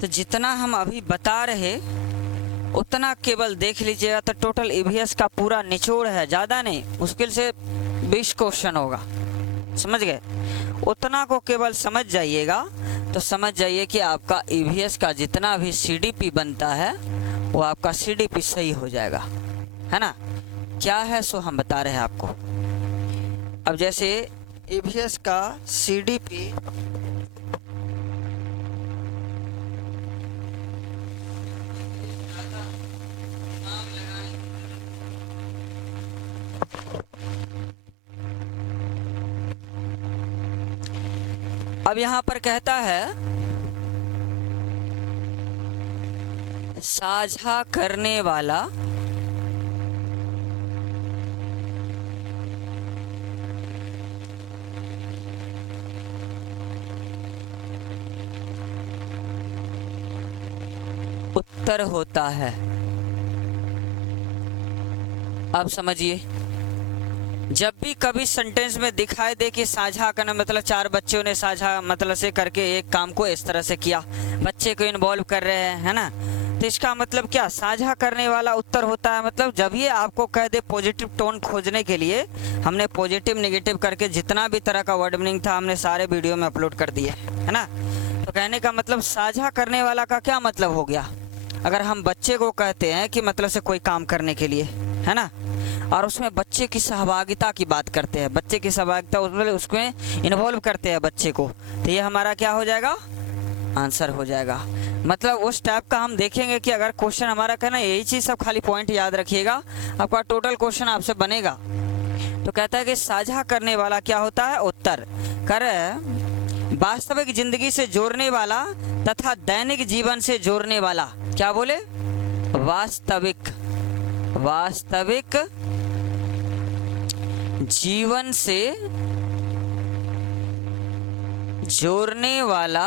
तो जितना हम अभी बता रहे उतना केवल देख लीजिएगा, तो टोटल ईवीएस का पूरा निचोड़ है, ज़्यादा नहीं, मुश्किल से 20 क्वेश्चन होगा, समझ गए। उतना को केवल समझ जाइएगा तो समझ जाइए कि आपका ईवीएस का जितना भी सीडीपी बनता है वो आपका सीडीपी सही हो जाएगा, है ना। क्या है सो हम बता रहे हैं आपको। अब जैसे ईवीएस का सीडीपी अब यहाँ पर कहता है साझा करने वाला उत्तर होता है। अब समझिए, जब भी कभी सेंटेंस में दिखाई दे कि साझा करना मतलब 4 बच्चों ने साझा मतलब से करके एक काम को इस तरह से किया, बच्चे को इन्वॉल्व कर रहे हैं, है ना, तो इसका मतलब क्या, साझा करने वाला उत्तर होता है। मतलब जब ये आपको कह दे पॉजिटिव टोन खोजने के लिए, हमने पॉजिटिव नेगेटिव करके जितना भी तरह का वर्ड मीनिंग था हमने सारे वीडियो में अपलोड कर दिए, है ना। तो कहने का मतलब साझा करने वाला का क्या मतलब हो गया, अगर हम बच्चे को कहते हैं कि मतलब से कोई काम करने के लिए, है ना, और उसमें बच्चे की सहभागिता की बात करते हैं, बच्चे की सहभागिता उसमें उसमें इन्वॉल्व करते हैं बच्चे को, तो ये हमारा क्या हो जाएगा, आंसर हो जाएगा। मतलब उस टाइप का हम देखेंगे कि अगर क्वेश्चन हमारा कहना यही चीज़, सब खाली पॉइंट याद रखिएगा, आपका टोटल क्वेश्चन आपसे बनेगा। तो कहता है कि साझा करने वाला क्या होता है, उत्तर कर वास्तविक जिंदगी से जोड़ने वाला तथा दैनिक जीवन से जोड़ने वाला, क्या बोले, वास्तविक जीवन से जोड़ने वाला,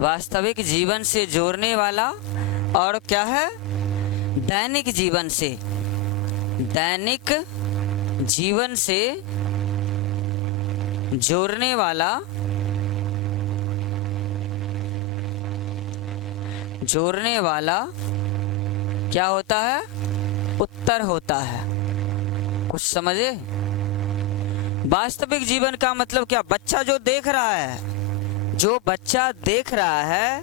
वास्तविक जीवन से जोड़ने वाला, और क्या है, दैनिक जीवन से जोड़ने वाला क्या होता है, उत्तर होता है। कुछ समझे। वास्तविक जीवन का मतलब क्या, बच्चा जो देख रहा है, जो बच्चा देख रहा है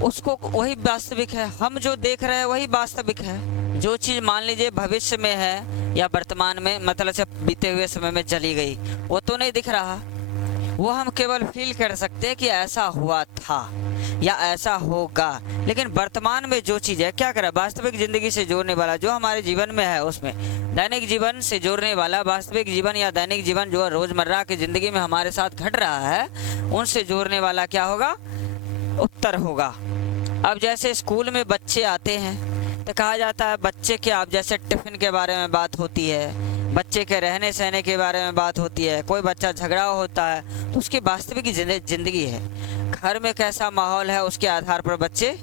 उसको वही वास्तविक है, हम जो देख रहे हैं वही वास्तविक है। जो चीज़ मान लीजिए भविष्य में है या वर्तमान में मतलब से बीते हुए समय में चली गई, वो तो नहीं दिख रहा, वो हम केवल फील कर सकते हैं कि ऐसा हुआ था या ऐसा होगा। लेकिन वर्तमान में जो चीज़ है, क्या करे, वास्तविक जिंदगी से जोड़ने वाला जो हमारे जीवन में है, उसमें दैनिक जीवन से जोड़ने वाला, वास्तविक जीवन या दैनिक जीवन जो रोजमर्रा की जिंदगी में हमारे साथ घट रहा है, उनसे जोड़ने वाला क्या होगा, उत्तर होगा। अब जैसे स्कूल में बच्चे आते हैं तो कहा जाता है बच्चे के, आप जैसे टिफिन के बारे में बात होती है, बच्चे के रहने सहने के बारे में बात होती है, कोई बच्चा झगड़ा होता है तो उसकी वास्तविक जिंदगी है, घर में कैसा माहौल है उसके आधार पर बच्चे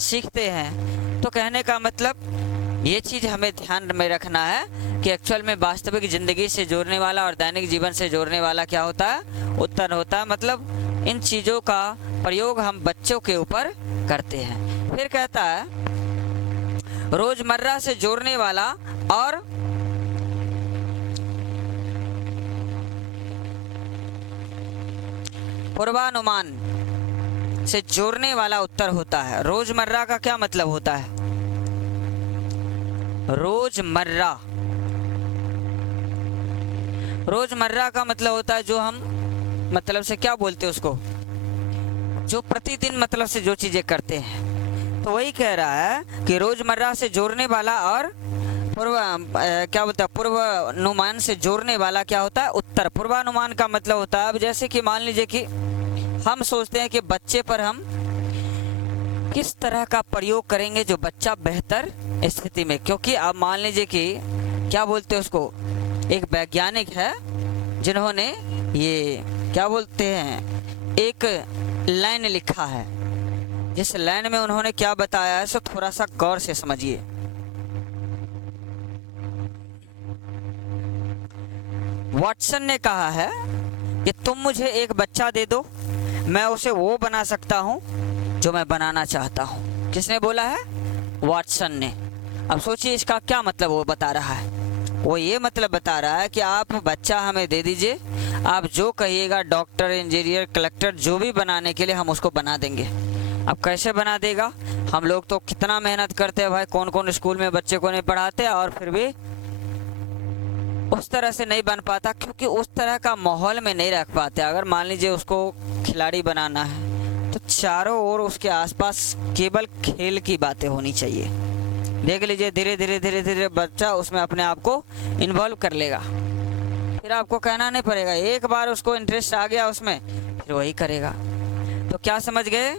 सीखते हैं। तो कहने का मतलब ये चीज़ हमें ध्यान में रखना है कि एक्चुअल में वास्तविक ज़िंदगी से जोड़ने वाला और दैनिक जीवन से जोड़ने वाला क्या होता है, उत्तर होता है। मतलब इन चीज़ों का प्रयोग हम बच्चों के ऊपर करते हैं। फिर कहता है रोजमर्रा से जोड़ने वाला और पूर्वानुमान से जोड़ने वाला उत्तर होता है। रोजमर्रा का क्या मतलब होता है, रोजमर्रा का मतलब होता है जो हम मतलब से क्या बोलते हैं उसको, जो प्रतिदिन मतलब से जो चीजें करते हैं। तो वही कह रहा है कि रोजमर्रा से जोड़ने वाला और क्या बोलता है, पूर्वानुमान से जोड़ने वाला क्या होता है, उत्तर। पूर्वानुमान का मतलब होता है, अब जैसे कि मान लीजिए कि हम सोचते हैं कि बच्चे पर हम किस तरह का प्रयोग करेंगे जो बच्चा बेहतर स्थिति में, क्योंकि आप मान लीजिए कि क्या बोलते हैं उसको, एक वैज्ञानिक है जिन्होंने ये क्या बोलते हैं एक लाइन लिखा है, जिस लाइन में उन्होंने क्या बताया है सो थोड़ा सा गौर से समझिए। वाटसन ने कहा है कि तुम मुझे एक बच्चा दे दो, मैं उसे वो बना सकता हूँ जो मैं बनाना चाहता हूँ। किसने बोला है? वाटसन ने। अब सोचिए इसका क्या मतलब वो बता रहा है। वो ये मतलब बता रहा है कि आप बच्चा हमें दे दीजिए, आप जो कहिएगा डॉक्टर, इंजीनियर, कलेक्टर, जो भी बनाने के लिए हम उसको बना देंगे। अब कैसे बना देगा? हम लोग तो कितना मेहनत करते हैं भाई, कौन कौन स्कूल में बच्चे को नहीं पढ़ाते और फिर भी उस तरह से नहीं बन पाता, क्योंकि उस तरह का माहौल में नहीं रख पाते। अगर मान लीजिए उसको खिलाड़ी बनाना है तो चारों ओर उसके आसपास केवल खेल की बातें होनी चाहिए। देख लीजिए धीरे धीरे धीरे धीरे बच्चा उसमें अपने आप को इन्वॉल्व कर लेगा। फिर आपको कहना नहीं पड़ेगा, एक बार उसको इंटरेस्ट आ गया उसमें फिर वही करेगा। तो क्या समझ गए?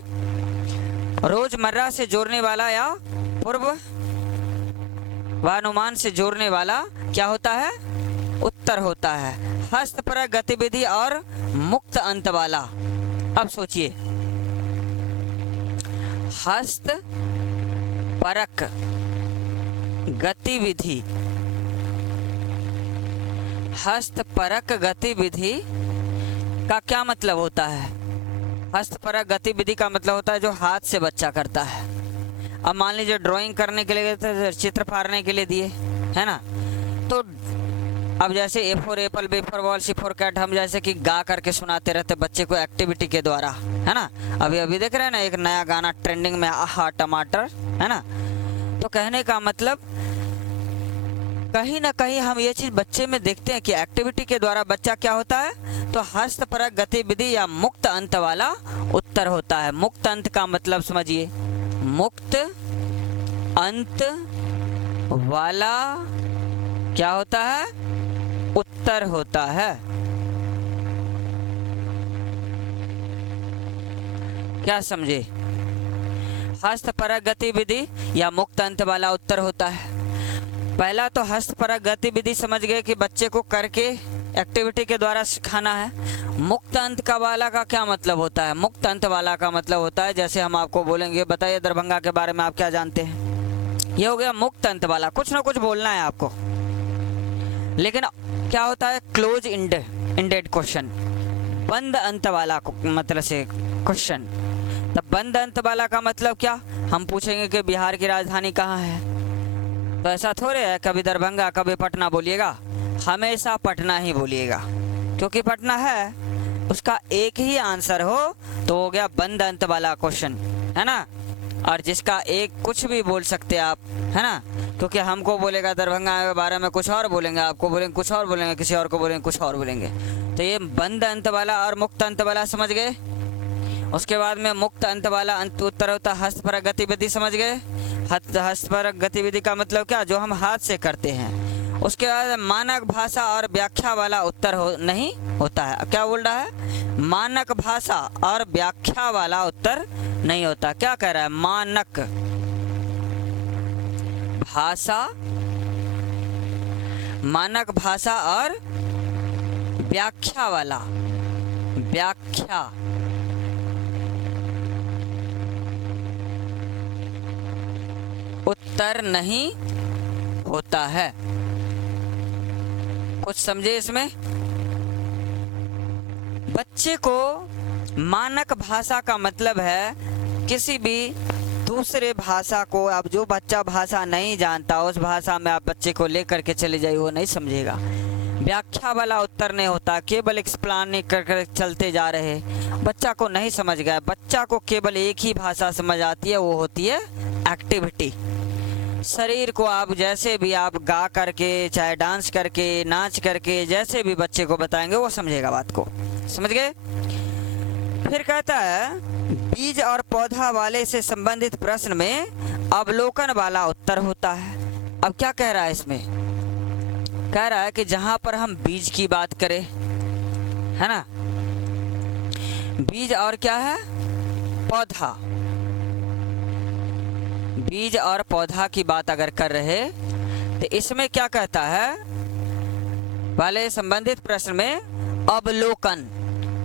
रोजमर्रा से जोड़ने वाला या पूर्वानुमान से जोड़ने वाला क्या होता है? उत्तर होता है। हस्तपरक गतिविधि और मुक्त अंत वाला। अब सोचिए, हस्तपरक गतिविधि, हस्तपरक गतिविधि का क्या मतलब होता है? हस्तपरक गतिविधि का मतलब होता है जो हाथ से बच्चा करता है। अब मान लीजिए ड्राइंग करने के लिए, चित्र फाड़ने के लिए दिए, है ना, तो अब जैसे A for apple, B for ball, C for cat, हम जैसे कि गा करके सुनाते रहते बच्चे को एक्टिविटी के द्वारा, है ना। अभी अभी देख रहे हैं ना एक नया गाना ट्रेंडिंग में, आहा टमाटर, है ना। तो कहने का मतलब कहीं ना कहीं हम ये चीज बच्चे में देखते हैं कि एक्टिविटी के द्वारा बच्चा क्या होता है? तो हस्तपरक गतिविधि या मुक्त अंत वाला उत्तर होता है। मुक्त अंत का मतलब समझिए, मुक्त अंत वाला क्या होता है? उत्तर होता है। क्या समझे? हस्तपरक गतिविधि या मुक्त अंत वाला उत्तर होता है। पहला तो हस्तपरक गतिविधि समझ गए कि बच्चे को करके एक्टिविटी के द्वारा सिखाना है। मुक्त अंत का वाला का क्या मतलब होता है? मुक्त अंत वाला का मतलब होता है, जैसे हम आपको बोलेंगे बताइए दरभंगा के बारे में आप क्या जानते हैं, ये हो गया मुक्त अंत वाला। कुछ ना कुछ बोलना है आपको, लेकिन क्या होता है? क्लोज इंडेड क्वेश्चन, बंद अंत वाला मतलब से क्वेश्चन। तब बंद अंत वाला का मतलब क्या? हम पूछेंगे कि बिहार की राजधानी कहाँ है, तो ऐसा थोड़े है कभी दरभंगा कभी पटना बोलिएगा, हमेशा पटना ही बोलिएगा, क्योंकि पटना है। उसका एक ही आंसर हो तो हो गया बंद अंत वाला क्वेश्चन, है ना। और जिसका एक कुछ भी बोल सकते आप, है ना, क्योंकि हमको बोलेगा दरभंगा के बारे में कुछ और बोलेंगे, आपको बोलेंगे कुछ और बोलेंगे, किसी और को बोलेंगे कुछ और बोलेंगे। तो ये बंद अंत वाला और मुक्त अंत वाला समझ गए। उसके बाद में मुक्त अंत वाला अंत उत्तर होता है हस्तपरक गतिविधि, समझ गए। हस्तपरक गतिविधि का मतलब क्या? जो हम हाथ से करते हैं। उसके बाद मानक भाषा और व्याख्या वाला उत्तर नहीं होता है। क्या बोल रहा है? मानक भाषा और व्याख्या वाला उत्तर नहीं होता। क्या कह रहा है? मानक भाषा, मानक भाषा और व्याख्या वाला, व्याख्या उत्तर नहीं होता है। कुछ समझे इसमें? बच्चे को मानक भाषा का मतलब है किसी भी दूसरे भाषा को, अब जो बच्चा भाषा नहीं जानता उस भाषा में आप बच्चे को लेकर के चले जाइए, वो नहीं समझेगा। व्याख्या वाला उत्तर नहीं होता, केवल एक्सप्लेन कर चलते जा रहे, बच्चा को नहीं समझ गया। बच्चा को केवल एक ही भाषा समझ आती है, वो होती है एक्टिविटी। शरीर को आप जैसे भी आप गा करके, चाहे डांस करके, नाच करके, जैसे भी बच्चे को बताएंगे वो समझेगा बात को। समझ गए? फिर कहता है बीज और पौधा वाले से संबंधित प्रश्न में अवलोकन वाला उत्तर होता है। अब क्या कह रहा है इसमें? कह रहा है कि जहां पर हम बीज की बात करें, है ना, बीज और क्या है? पौधा। बीज और पौधा की बात अगर कर रहे तो इसमें क्या कहता है? वाले संबंधित प्रश्न में अवलोकन।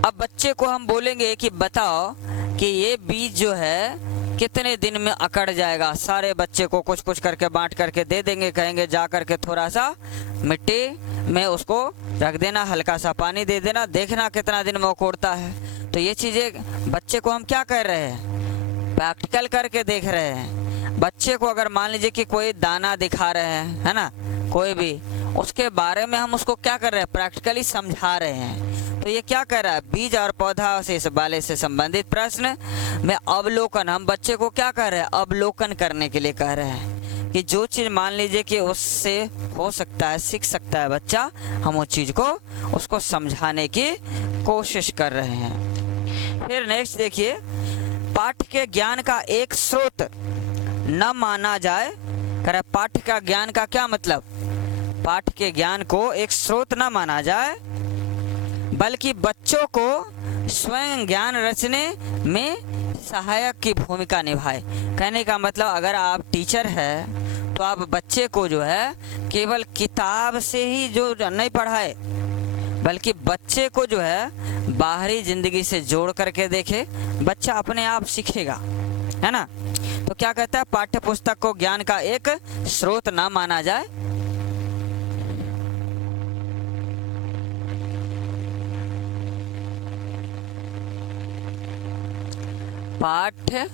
अब बच्चे को हम बोलेंगे कि बताओ कि ये बीज जो है कितने दिन में अकड़ जाएगा। सारे बच्चे को कुछ कुछ करके बांट करके दे देंगे, कहेंगे जा करके थोड़ा सा मिट्टी में उसको रख देना, हल्का सा पानी दे देना, देखना कितना दिन में वो कोड़ता है। तो ये चीज़ें बच्चे को हम क्या कर रहे हैं, प्रैक्टिकल करके देख रहे हैं। बच्चे को अगर मान लीजिए कि कोई दाना दिखा रहे हैं, है ना, कोई भी, उसके बारे में हम उसको क्या कर रहे हैं, प्रैक्टिकली समझा रहे हैं। तो ये क्या कर रहा है, बीज और पौधा से इस वाले से संबंधित प्रश्न में अवलोकन, हम बच्चे को क्या कर रहे हैं, अवलोकन करने के लिए कह रहे हैं कि जो चीज़ मान लीजिए कि उससे हो सकता है, सीख सकता है बच्चा, हम उस चीज़ को उसको समझाने की कोशिश कर रहे हैं। फिर नेक्स्ट देखिए, पाठ के ज्ञान का एक स्रोत न माना जाए। कह रहे पाठ का ज्ञान का क्या मतलब, पाठ के ज्ञान को एक स्रोत न माना जाए, बल्कि बच्चों को स्वयं ज्ञान रचने में सहायक की भूमिका निभाए। कहने का मतलब, अगर आप टीचर हैं तो आप बच्चे को जो है केवल किताब से ही जो नहीं पढ़ाए, बल्कि बच्चे को जो है बाहरी जिंदगी से जोड़ करके देखे, बच्चा अपने आप सीखेगा, है ना। तो क्या कहता है, पाठ्य पुस्तक को ज्ञान का एक स्रोत ना माना जाए, पाठ्य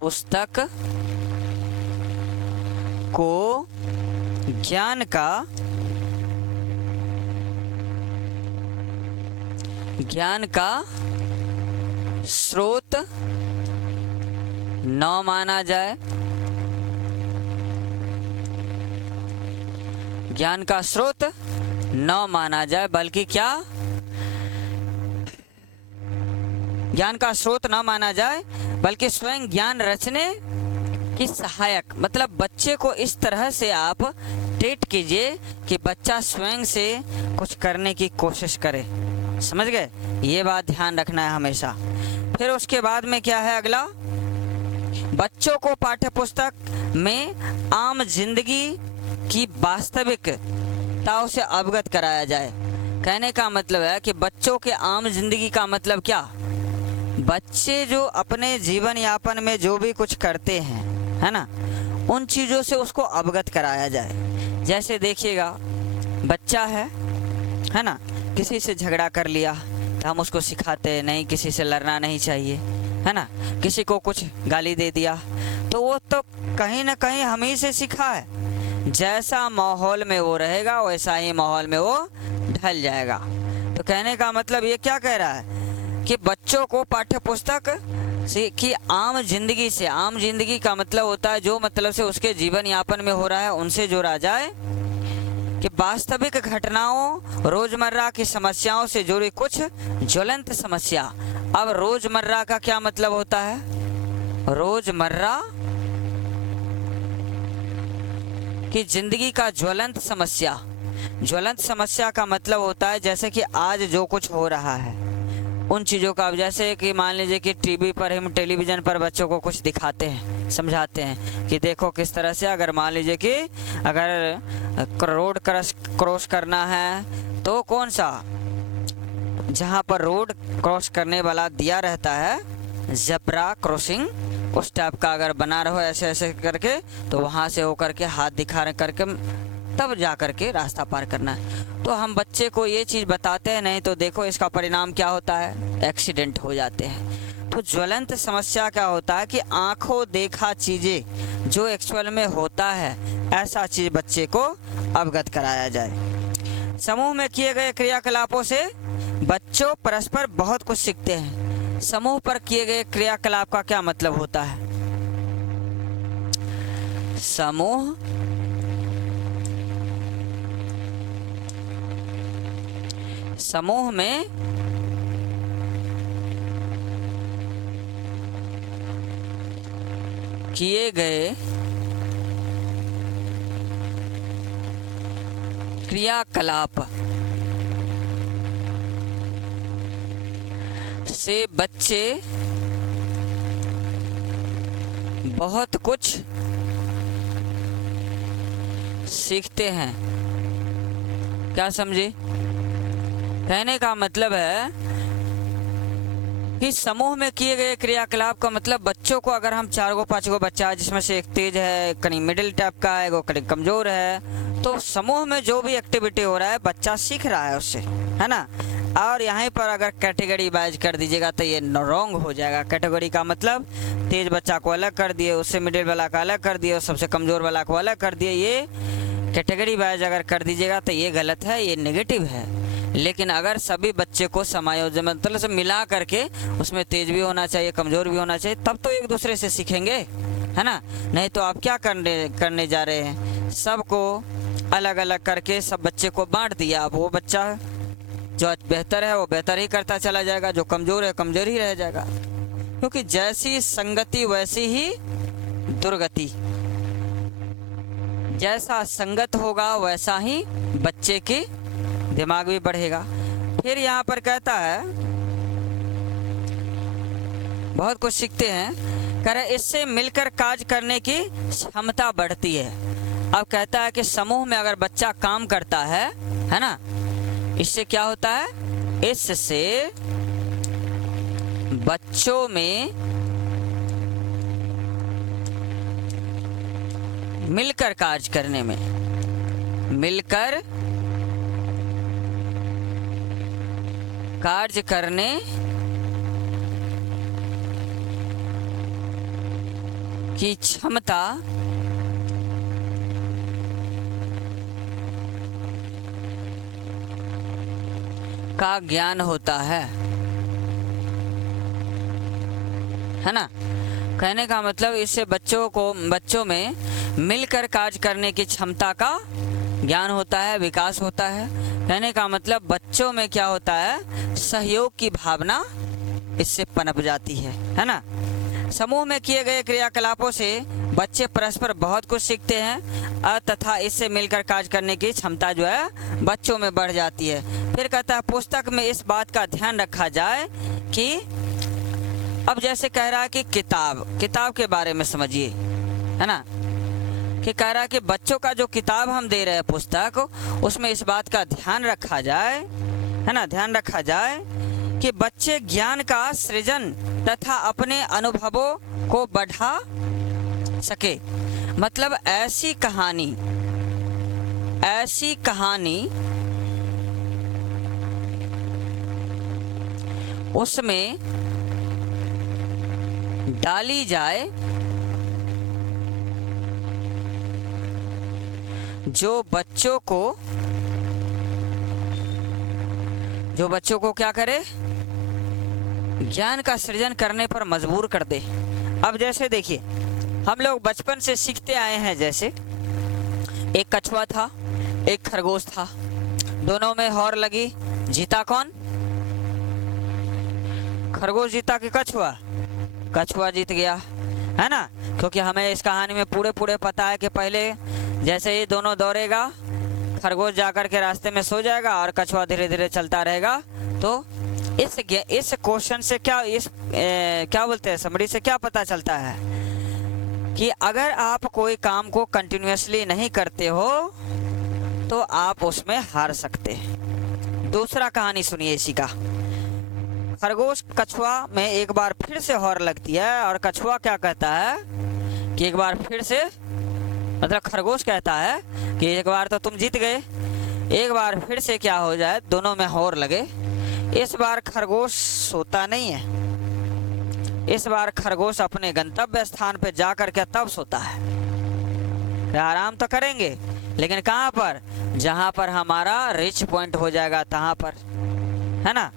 पुस्तक को ज्ञान का स्रोत न माना जाए, ज्ञान का स्रोत न माना जाए, बल्कि क्या, ज्ञान का स्रोत न माना जाए, बल्कि स्वयं ज्ञान रचने की सहायक। मतलब बच्चे को इस तरह से आप ट्रीट कीजिए कि बच्चा स्वयं से कुछ करने की कोशिश करे। समझ गए, ये बात ध्यान रखना है हमेशा। फिर उसके बाद में क्या है अगला, बच्चों को पाठ्य पुस्तक में आम जिंदगी की वास्तविकताओं से अवगत कराया जाए। कहने का मतलब है कि बच्चों के आम जिंदगी का मतलब क्या, बच्चे जो अपने जीवन यापन में जो भी कुछ करते हैं, है ना, उन चीज़ों से उसको अवगत कराया जाए। जैसे देखिएगा, बच्चा है ना, किसी से झगड़ा कर लिया तो हम उसको सिखाते हैं नहीं, किसी से लड़ना नहीं चाहिए, है ना। किसी को कुछ गाली दे दिया तो वो तो कहीं ना कहीं हम ही से सीखा है। जैसा माहौल में वो रहेगा वैसा ही माहौल में वो ढल जाएगा। तो कहने का मतलब ये क्या कह रहा है कि बच्चों को पाठ्य पुस्तक से कि आम जिंदगी से, आम जिंदगी का मतलब होता है जो मतलब से उसके जीवन यापन में हो रहा है उनसे जोड़ा जाए, कि वास्तविक घटनाओं, रोजमर्रा की समस्याओं से जुड़ी कुछ ज्वलंत समस्या। अब रोजमर्रा का क्या मतलब होता है, रोजमर्रा की जिंदगी का ज्वलंत समस्या। ज्वलंत समस्या का मतलब होता है जैसे कि आज जो कुछ हो रहा है उन चीज़ों का। अब जैसे कि मान लीजिए कि टीवी पर, हम टेलीविज़न पर बच्चों को कुछ दिखाते हैं, समझाते हैं कि देखो किस तरह से, अगर मान लीजिए कि अगर रोड क्रॉस करना है तो कौन सा, जहाँ पर रोड क्रॉस करने वाला दिया रहता है, ज़ेब्रा क्रॉसिंग, उस टाइप का अगर बना रहो ऐसे ऐसे करके, तो वहाँ से होकर के हाथ दिखा करके तब जा करके रास्ता पार करना है। तो हम बच्चे को ये चीज़ बताते हैं, नहीं तो देखो इसका परिणाम क्या होता है, एक्सीडेंट हो जाते हैं। तो ज्वलंत समस्या क्या होता है कि आंखों देखा चीज़ें जो एक्चुअल में होता है, ऐसा चीज़ बच्चे को अवगत कराया जाए। समूह में किए गए क्रियाकलापों से बच्चों परस्पर बहुत कुछ सीखते हैं। समूह पर किए गए क्रियाकलाप का क्या मतलब होता है, समूह में किए गए क्रियाकलाप से बच्चे बहुत कुछ सीखते हैं। क्या समझे, कहने का मतलब है कि समूह में किए गए क्रियाकलाप का मतलब बच्चों को, अगर हम 4 गो 5 गो बच्चा है जिसमें से एक तेज है, कहीं मिडिल टाइप का है, वो कहीं कमजोर है, तो समूह में जो भी एक्टिविटी हो रहा है बच्चा सीख रहा है उससे, है ना। और यहाँ पर अगर कैटेगरी वाइज कर दीजिएगा तो ये रॉन्ग हो जाएगा। कैटेगरी का मतलब तेज बच्चा को अलग कर दिए, उससे मिडिल वाला का अलग कर दिए, सबसे कमजोर वाला को अलग कर दिए, ये कैटेगरी वाइज अगर कर दीजिएगा तो ये गलत है, ये नेगेटिव है। लेकिन अगर सभी बच्चे को समायोजन मतलब से मिला करके, उसमें तेज भी होना चाहिए, कमजोर भी होना चाहिए, तब तो एक दूसरे से सीखेंगे, है ना। नहीं तो आप क्या करने जा रहे हैं, सबको अलग अलग करके सब बच्चे को बांट दिया। अब वो बच्चा जो बेहतर है वो बेहतर ही करता चला जाएगा, जो कमजोर है कमजोर ही रह जाएगा, क्योंकि जैसी संगति वैसी ही दुर्गति। जैसा संगत होगा वैसा ही बच्चे के दिमाग भी बढ़ेगा। फिर यहाँ पर कहता है, बहुत कुछ सीखते हैं, कह रहे इससे मिलकर कार्य करने की क्षमता बढ़ती है। अब कहता है कि समूह में अगर बच्चा काम करता है ना, इससे क्या होता है, इससे बच्चों में मिलकर कार्य करने में, मिलकर कार्य करने की क्षमता का ज्ञान होता है ना। कहने का मतलब इससे बच्चों में मिलकर कार्य करने की क्षमता का ज्ञान होता है, विकास होता है। कहने का मतलब बच्चों में क्या होता है, सहयोग की भावना इससे पनप जाती है ना। समूह में किए गए क्रियाकलापों से बच्चे परस्पर बहुत कुछ सीखते हैं तथा इससे मिलकर कार्य करने की क्षमता जो है बच्चों में बढ़ जाती है। फिर कहता है पुस्तक में इस बात का ध्यान रखा जाए कि अब जैसे कह रहा है कि किताब के बारे में समझिए, है ना, कि कह रहा है कि बच्चों का जो किताब हम दे रहे हैं पुस्तक, उसमें इस बात का ध्यान रखा जाए, है ना, ध्यान रखा जाए कि बच्चे ज्ञान का सृजन तथा अपने अनुभवों को बढ़ा सके। मतलब ऐसी कहानी उसमें डाली जाए जो बच्चों को क्या करे, ज्ञान का सृजन करने पर मजबूर कर दे। अब जैसे देखिए, हम लोग बचपन से सीखते आए हैं, जैसे एक कछुआ था, एक खरगोश था, दोनों में हॉर लगी, जीता कौन, खरगोश जीता कि कछुआ? कछुआ जीत गया, है ना। क्योंकि हमें इस कहानी में पूरे पता है कि पहले जैसे ही दोनों दौड़ेगा, खरगोश जाकर के रास्ते में सो जाएगा और कछुआ धीरे धीरे चलता रहेगा। तो इस क्वेश्चन से क्या बोलते हैं, समरी से क्या पता चलता है कि अगर आप कोई काम को कंटिन्यूअसली नहीं करते हो तो आप उसमें हार सकते हैं। दूसरा कहानी सुनिए इसी का। खरगोश कछुआ में एक बार फिर से हॉर लगती है और कछुआ क्या कहता है कि एक बार फिर से, मतलब खरगोश कहता है कि एक बार तो तुम जीत गए, एक बार फिर से क्या हो जाए, दोनों में हॉर लगे। इस बार खरगोश सोता नहीं है, इस बार खरगोश अपने गंतव्य स्थान पे जाकर के तब सोता है। आराम तो करेंगे लेकिन कहाँ पर, जहाँ पर हमारा रिच पॉइंट हो जाएगा तहाँ पर, है ना।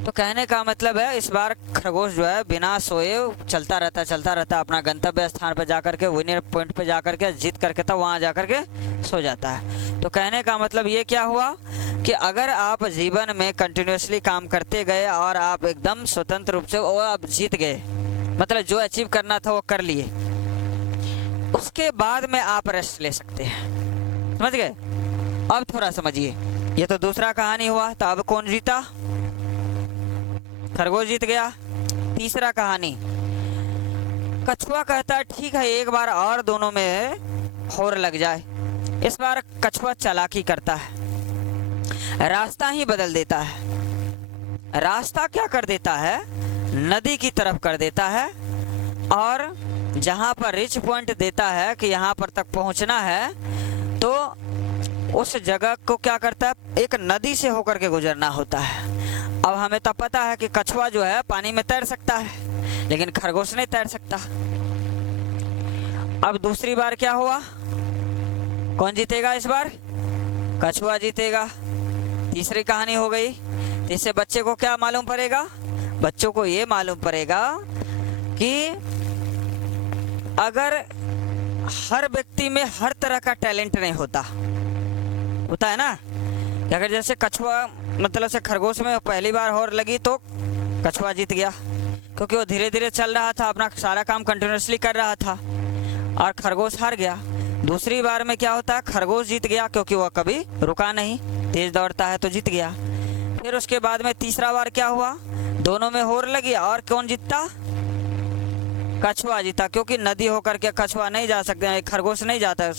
तो कहने का मतलब है इस बार खरगोश जो है बिना सोए चलता रहता अपना गंतव्य स्थान पर जाकर के, विनर पॉइंट पर जाकर के जीत करके तब वहाँ जाकर के सो जाता है। तो कहने का मतलब ये क्या हुआ कि अगर आप जीवन में कंटिन्यूअसली काम करते गए और आप एकदम स्वतंत्र रूप से वो आप जीत गए, मतलब जो अचीव करना था वो कर लिए, उसके बाद में आप रेस्ट ले सकते हैं। समझ गए? अब थोड़ा समझिए, ये तो दूसरा कहानी हुआ। तो अब कौन जीता? खरगोश जीत गया। तीसरा कहानी, कछुआ कहता है ठीक है एक बार और दोनों में हॉर लग जाए। इस बार कछुआ चालाकी करता है, रास्ता ही बदल देता है। रास्ता क्या कर देता है, नदी की तरफ कर देता है, और जहाँ पर रिच पॉइंट देता है कि यहाँ पर तक पहुँचना है, तो उस जगह को क्या करता है, एक नदी से होकर के गुजरना होता है। अब हमें तो पता है कि कछुआ जो है पानी में तैर सकता है, लेकिन खरगोश नहीं तैर सकता। अब दूसरी बार क्या हुआ, कौन जीतेगा इस बार, कछुआ जीतेगा। तीसरी कहानी हो गई। इससे बच्चे को क्या मालूम पड़ेगा, बच्चों को ये मालूम पड़ेगा कि अगर हर व्यक्ति में हर तरह का टैलेंट नहीं होता है ना, कि अगर जैसे कछुआ मतलब से खरगोश में पहली बार होर लगी तो कछुआ जीत गया, क्योंकि वो धीरे धीरे चल रहा था, अपना सारा काम कंटिन्यूसली कर रहा था, और खरगोश हार गया। दूसरी बार में क्या होता है, खरगोश जीत गया, क्योंकि वह कभी रुका नहीं, तेज दौड़ता है तो जीत गया। फिर उसके बाद में तीसरा बार क्या हुआ, दोनों में होर लगी, और कौन जीतता, कछुआ जीता, क्योंकि नदी होकर के कछुआ नहीं जा सकते, खरगोश नहीं जाता,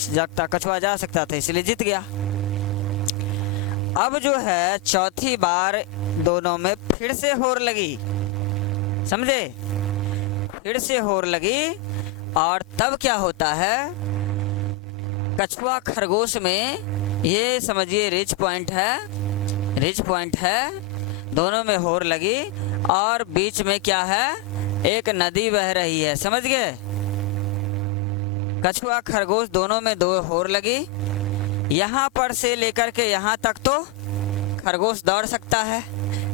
कछुआ जा सकता था, इसलिए जीत गया। अब जो है चौथी बार दोनों में फिर से होर लगी, समझे, फिर से होर लगी, और तब क्या होता है, कछुआ खरगोश में ये समझिए रिच पॉइंट है, दोनों में होर लगी, और बीच में क्या है, एक नदी बह रही है, समझ गए। कछुआ खरगोश दोनों में दो होर लगी, यहाँ पर से लेकर के यहाँ तक तो खरगोश दौड़ सकता है,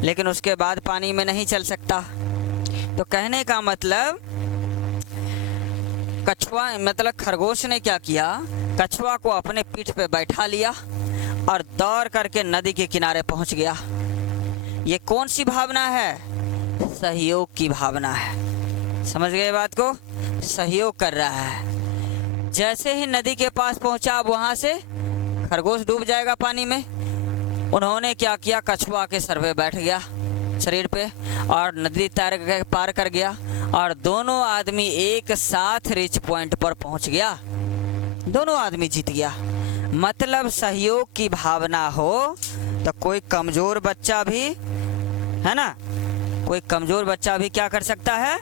लेकिन उसके बाद पानी में नहीं चल सकता। तो कहने का मतलब खरगोश ने क्या किया, कछुआ को अपने पीठ पे बैठा लिया और दौड़ करके नदी के किनारे पहुंच गया। ये कौन सी भावना है, सहयोग की भावना है, समझ गए बात को, सहयोग कर रहा है। जैसे ही नदी के पास पहुंचा, अब वहां से खरगोश डूब जाएगा पानी में, उन्होंने क्या किया, कछुआ के सर पे बैठ गया, शरीर पे, और नदी तैर के पार कर गया, और दोनों आदमी एक साथ रिच पॉइंट पर पहुंच गया, दोनों आदमी जीत गया। मतलब सहयोग की भावना हो तो कोई कमजोर बच्चा भी है ना, कोई कमजोर बच्चा भी क्या कर सकता है,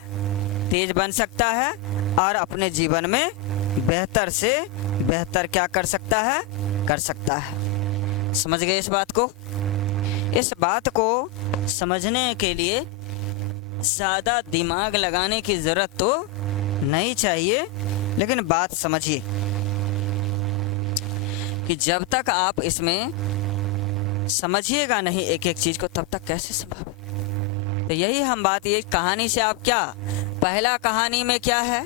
तेज बन सकता है, और अपने जीवन में बेहतर से बेहतर क्या कर सकता है। समझ गए इस बात को। इस बात को समझने के लिए ज़्यादा दिमाग लगाने की ज़रूरत तो नहीं चाहिए, लेकिन बात समझिए कि जब तक आप इसमें समझिएगा नहीं एक एक चीज़ को, तब तक कैसे संभव। तो यही हम बात, ये कहानी से आप क्या, पहला कहानी में क्या है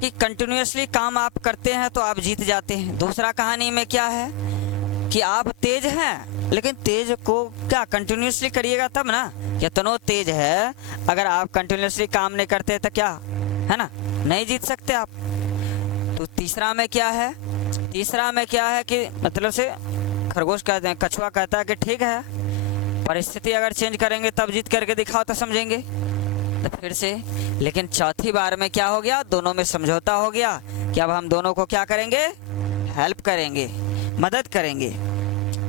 कि कंटिन्यूअसली काम आप करते हैं तो आप जीत जाते हैं। दूसरा कहानी में क्या है कि आप तेज हैं, लेकिन तेज को क्या कंटिन्यूअसली करिएगा तब ना, कितनो तेज है, अगर आप कंटिन्यूअसली काम नहीं करते तो क्या है ना, नहीं जीत सकते आप। तो तीसरा में क्या है, तीसरा में क्या है कि मतलब से खरगोश कहते हैं, कछुआ कहता है कि ठीक है, परिस्थिति अगर चेंज करेंगे तब जीत करके दिखाओ तो समझेंगे। तो फिर से, लेकिन चौथी बार में क्या हो गया, दोनों में समझौता हो गया कि अब हम दोनों को क्या करेंगे, हेल्प करेंगे, मदद करेंगे।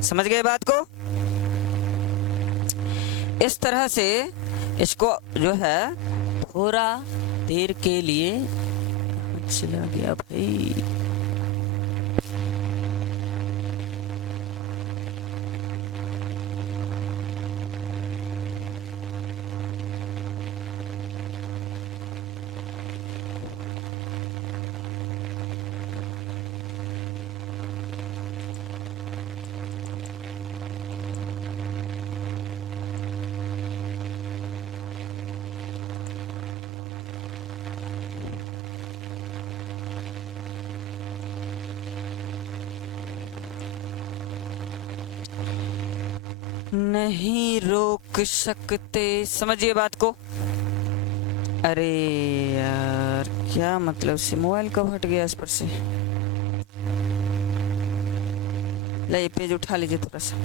समझ गए बात को। इस तरह से इसको जो है थोड़ा देर के लिए चला गया भाई। नहीं रोक सकते, समझिए बात को। अरे यार क्या मतलब से मोबाइल कब हट गया इस पर से, ले पेज उठा लीजिए थोड़ा सा।